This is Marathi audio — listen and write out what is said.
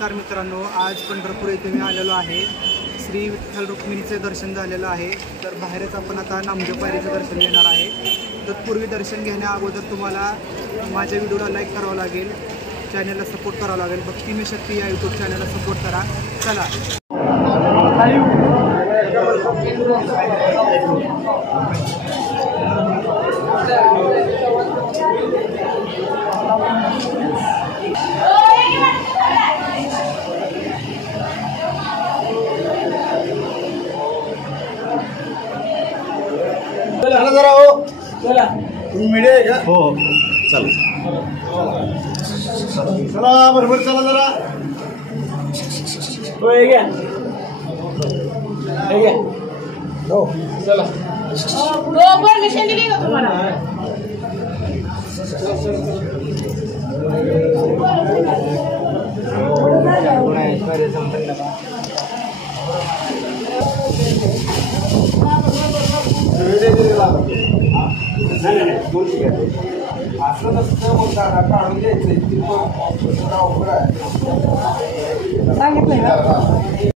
नमस्कार मित्रांनो, आज पंढरपूर येथे मी आलेलो आहे. श्री विठ्ठल रुक्मिणीचे दर्शन झालेलं आहे. तर बाहेरच आपण आता नामदेवपायरीचं दर्शन घेणार आहे. तत्पूर्वी दर्शन घेण्या अगोदर तुम्हाला माझ्या व्हिडिओला लाईक करावं लागेल, चॅनलला सपोर्ट करावं लागेल. भक्ती में शक्ती या यूट्यूब चॅनलला सपोर्ट करा. चला. चला जरा हो, चला तुम्ही मीडिया आहे का? हो चला चला बरोबर चला जरा. हो हे घ्या, हे घ्या. हो चला. परमिशन दिली का तुम्हाला? असं नसतं, मग काढून द्यायचं.